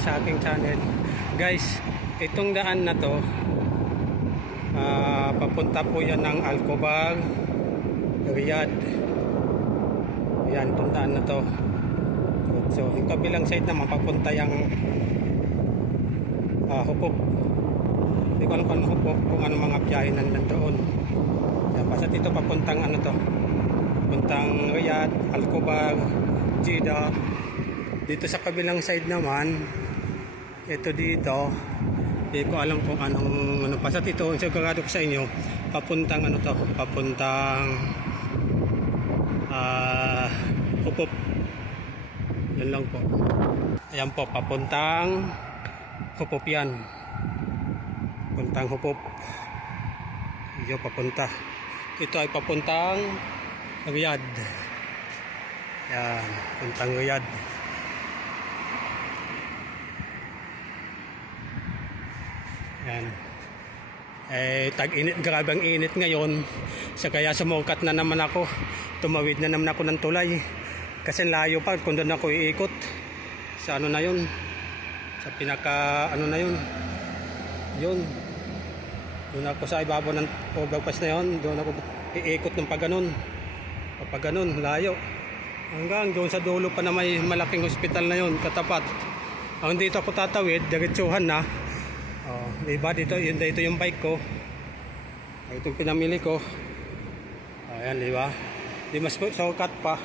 sa aking channel. Guys, itong daan na to papunta po yan ng Alcobar, Riyadh. Yan, itong daan na to. So yung kabilang side naman papunta yung Hupop. Hindi ko alam kung Hupop, kung ano mga biyahe nandoon. Yan, basta dito papuntang ano to, papuntang Riyadh, Alcobar, Jeddah. Dito sa kabilang side naman, ito dito, hindi ko alam kung anong pa. Sa dito, sigurado ko sa inyo, papuntang ano to, papuntang Hupop. Yan lang po. Ayan po, papuntang Hupop yan. Papuntang Hupop. Iyo papunta. Ito ay papuntang Riyadh. Yan, papuntang Riyadh. Yan. Tag-init, grabe ang init ngayon. Kaya sumukat na naman ako. Tumawid na naman ako ng tulay. Kasi layo pa kung doon ako iikot. Sa ano na yun. Sa pinaka ano na yun. Yun. Doon ako sa ibabaw ng overpass na yun. Doon ako iikot ng pagganon. Pag ganon, layo. Hanggang doon sa dulo pa na may malaking hospital na yun, katapat. Ang dito ako tatawid, diretsuhan na. Diba dito yung bike ko. Itong pinamili ko. Ayan, diba? Di mas shortcut pa.